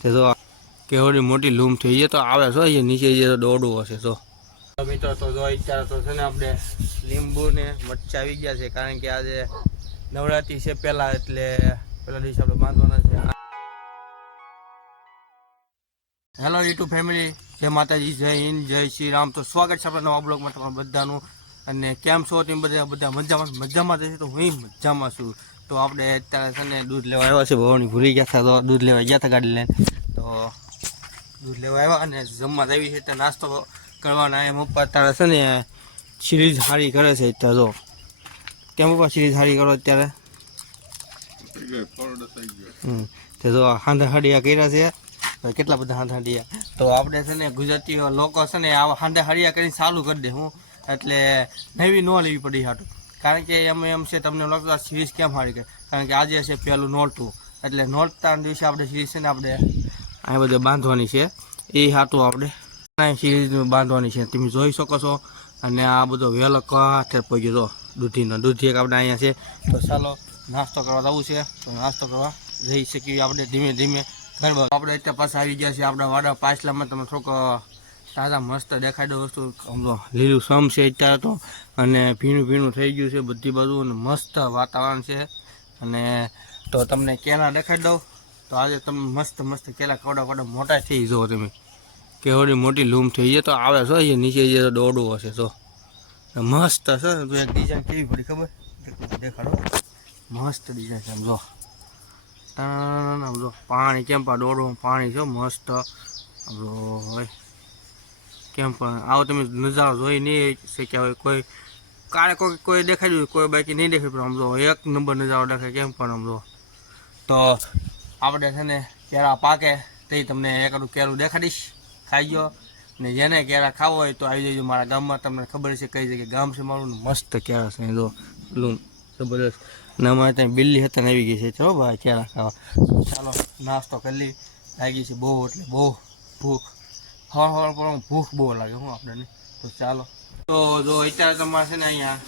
તે કેવડી મોટી લૂમ થઈ છે તો આવે છો અહીંયા નીચે જે તો દોડવું હશે તો મિત્રો, તો જો અત્યારે તો છે ને આપણે લીંબુ ને ગયા છે, કારણ કે આજે નવરાત્રી છે પહેલા, એટલે પહેલા દિવસે આપણે બાંધવાના છે. હેલો યુટ્યુબ ફેમિલી જય માતાજી, જય હિન્દ, જય શ્રી રામ. તો સ્વાગત છે આપણા નવા બ્લોગમાં તમારા બધાનું. અને કેમ છો? તેમ બધા બધા મજામાં મજામાં જશે તો હું મજામાં છું. તો આપણે અત્યારે છે ને દૂધ લેવા આવ્યા છે ભવાની ભૂલી ગયા હતા તો દૂધ લેવા ગયા હતા ગાડી લઈને. તો દૂધ લેવા આવ્યા અને જમવા આવી છે ત્યાં નાસ્તો કરવાના એમ પપ્પા અત્યારે છે ને સિરીઝ હારી કરે છે અત્યારે તો કેમ પપ્પા સિરીઝ હારી કરો અત્યારે? તે તો હાંધા હાડિયા કર્યા છે. કેટલા બધા હાંધા હાડિયા તો આપણે છે ને ગુજરાતી લોકો છે ને આવા હાંધા હાડિયા કરીને ચાલુ કરી દે, હું. એટલે નવી ન લેવી પડી હાટું. કારણ કે એમ એમ છે, તમને લગતા સિરીઝ કેમ હારી ગઈ? કારણ કે આજે છે પહેલું નોરતું. એટલે નોરતા દિવસે આપણે સિરીઝ છે ને આપણે આ બધે બાંધવાની છે. એ હાટું આપણે સિરીઝ બાંધવાની છે. તમે જોઈ શકો છો. અને આ બધો વહેલો કાઠે પહોંચી ગયો દૂધીનો. દૂધી એક આપણે અહીંયા છે. તો ચાલો, નાસ્તો કરવા જવું છે. તો નાસ્તો કરવા જઈ શકીએ આપણે ધીમે ધીમે. ગરબા આપણે અત્યારે પાછા આવી ગયા છીએ આપણા વાડા પાછલામાં. તમે થોડુંક તાજા મસ્ત દેખાઈ દો વસ્તુ. આમ લીલું સમ છે અત્યારે તો. અને ભીનું ભીનું થઈ ગયું છે બધી બાજુ અને મસ્ત વાતાવરણ છે. અને તો તમને કેળા દેખાડી દઉં. તો આજે તમે મસ્ત મસ્ત કેળા કવડા કવડા મોટા થઈ જુઓ તમે. કેવડી મોટી લૂમ થઈ જાય તો આવે છો અહીંયા નીચે જે દોડવું હશે તો મસ્ત છે. ડિઝાઇન કેવી પડી ખબર? દેખાડો. મસ્ત ડિઝાઇન છે સમજો જો. ટાણ આમ જો. પાણી કેમ પા દોડવું પાણી છે મસ્ત. આમ હોય કેમ પણ આવો તમે નજારો જોઈ નહીં શક્યા હોય. કોઈ કાળે કોઈ કોઈ દેખાડ્યું કોઈ બાકી નહીં દેખાય પણ આમ એક નંબર નજારો દેખાય, કેમ પણ આમ તો આપણે છે ને કેળા પાકે, તે તમને એકાદું કેળું દેખાડીશ, ખાઈ ગયો. ને જેને કેળા ખાવો હોય તો આવી જજો મારા ગામમાં, તમને ખબર છે કઈ જગ્યાએ ગામ છે મારું મસ્ત કેળા છે. જો લૂમ જબરદસ્ત. ને અમારે ત્યાં બિલ્લી હતા આવી ગઈ છે ચલો ભાઈ કેળા ખાવા. ચાલો, નાસ્તો કરી લઈ લાગી છે બહુ, એટલે બહુ ભૂખ. હવાર હળ પણ ભૂખ બહુ લાગે હું આપણને તો ચાલો. તો જો અત્યારે તમારે છે ને અહીંયા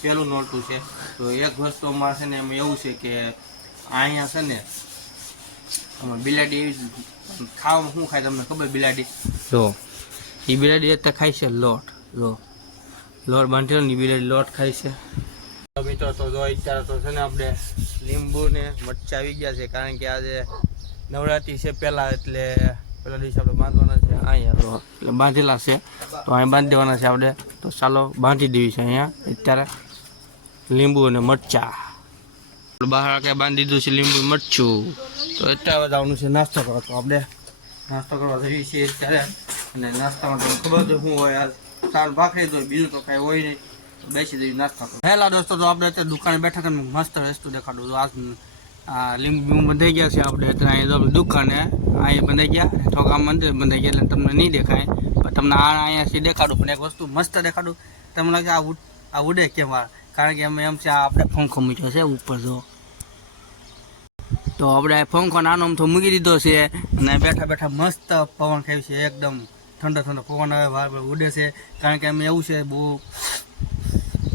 પહેલું નોટું છે. તો એક વસ્તુ અમારે છે ને એમાં એવું છે કે અહીંયા છે ને અમારે બિલાડી એવી ખાવામાં શું ખાય તમને ખબર બિલાડી? જો એ બિલાડી અત્યારે ખાય છે લોટ. જો લોટ બાંધેલો ને બિલાડી લોટ ખાય છે. મિત્રો તો જો અત્યારે તો છે ને આપણે લીંબુ ને મરચા આવી ગયા છે કારણ કે આજે નવરાત્રી છે પહેલાં એટલે પેલા દિવસે આપણે બાંધવાના છે. અહીંયા તો એટલે બાંધેલા છે. તો અહીંયા બાંધી દેવાના છે આપણે. તો ચાલો બાંધી દેવી છે અહીંયા. અત્યારે લીંબુ અને મરચા. બહાર આગળ બાંધી દીધું છે લીંબુ, મરચું. તો અત્યારે આવવાનું છે નાસ્તો કરવા. તો આપણે નાસ્તો કરવા જઈએ છીએ અત્યારે. અને નાસ્તામાં તમને ખબર છે શું હોય ચાલ ભાખરી દો બીજું તો કાંઈ હોય નહીં. બેસી દઈએ નાસ્તા કરો હેલા દોસ્તો, તો આપણે અત્યારે દુકાને બેઠા કરીને મસ્ત વસ્તુ દેખાડું આ લીંબુ બંધાઈ ગયા છે આપણે અત્યારે અહીંયા. તો દુકાને બંધાઈ ગયા ઠોકા મંદિર બંધાઈ ગયા એટલે તમને નહીં દેખાય. પણ તમને આ અહીંયાથી દેખાડું, પણ એક વસ્તુ મસ્ત દેખાડું. તમને લાગે આ આ ઉડે કેમ આ? કારણ કે અમે એમ છે આપણે પંખો મૂક્યો છે ઉપર જો. તો આપણે પંખો નાનો અમથો મૂકી દીધો છે અને બેઠા બેઠા મસ્ત પવન ખાઈ છે, એકદમ ઠંડો ઠંડો પવન આવે, વાર ઉડે છે. કારણ કે અમે એવું છે, બહુ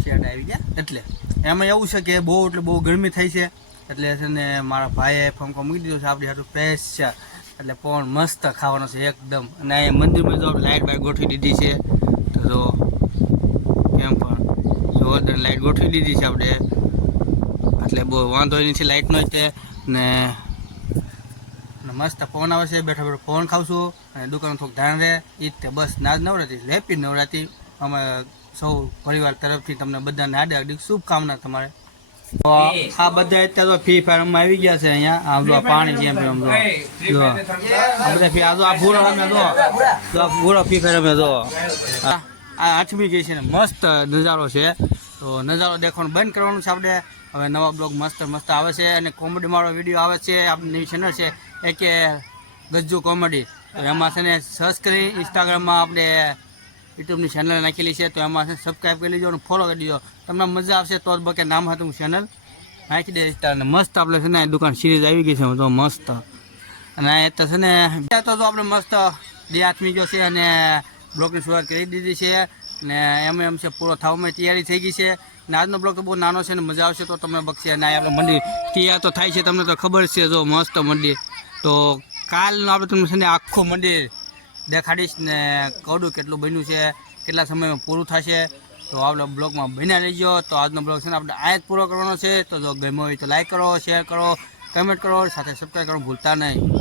શેડ આવી ગયા. એટલે એમાં એવું છે કે બહુ એટલે બહુ ગરમી થઈ છે. એટલે છે ને મારા ભાઈએ પંખો મૂકી દીધો છે, આપણી સાથે ફ્રેશ છે એટલે પણ મસ્ત ખાવાનો છે એકદમ. અને અહીંયા મંદિરમાં જો લાઇટ બાઇટ ગોઠવી દીધી છે, તો જો કેમ પણ જોરદાર લાઇટ ગોઠવી દીધી છે આપણે. એટલે બહુ વાંધો નથી લાઇટનો તે. ને ને મસ્ત ફોન આવે છે, બેઠા બેઠા ફોન ખાવશું અને દુકાન થોડુંક ધ્યાન રહે. એ જ તે બસ નાજ નવરાતી હેપી નવરાતી અમે સૌ પરિવાર તરફથી તમને બધાને આડે આડી શુભકામના તમારે. આ બધા અત્યારે તો ફ્રી ફાયરમાં આવી ગયા છે અહીંયા. આમ જો પાણી જેમ આમ જો. જો. આ બધા ફી. આ જો આ ભૂરો રમે જો. આ ભૂરો ફ્રી ફાયર રમે જો. આ આ આઠમી ગઈ છે ને મસ્ત નજારો છે. તો નજારો દેખવાનું બંધ કરવાનું છે આપણે. હવે નવા બ્લોગ મસ્ત મસ્ત આવે છે અને કોમેડી મારો વીડિયો આવે છે. આપણી ચેનલ છે. એ કે ગજ્જુ કોમેડી એમાં છે ને સર્ચ કરી ઇન્સ્ટાગ્રામમાં આપણે યુટ્યુબની ચેનલ નાખેલી છે, તો એમાં છે સબસ્ક્રાઈબ કરી લેજો અને ફોલો કરી દેજો. તમને મજા આવશે તો જ બકે નામ હતું ચેનલ નાખી દઈશ અને મસ્ત આપણે છે ને દુકાન સિરીઝ આવી ગઈ છે તો મસ્ત. અને એ તો છે ને તો આપણે મસ્ત બે આથમી ગયો છે અને બ્લોકની શરૂઆત કરી દીધી છે ને એમ એમ છે પૂરો થવામાં તૈયારી થઈ ગઈ છે. ને આજનો બ્લોગ બહુ નાનો છે ને મજા આવશે તો તમને બગશે. અને આપણે મંદિર તૈયાર તો થાય છે, તમને તો ખબર છે જો મસ્ત મંદિર. તો કાલનું આપણે તમને છે ને આખું મંદિર દેખાડીશ ને કવડું કેટલું બન્યું છે, કેટલા સમયમાં પૂરું થશે, તો આપણે બ્લોગમાં બન્યા રહીજો. તો આજનો બ્લોગ છે ને આપણે આ પૂરો કરવાનો છે. તો જો ગમ્યો હોય તો લાઈક કરો શેર કરો કમેન્ટ કરો, સાથે સબસ્ક્રાઈબ કરો ભૂલતા નહીં.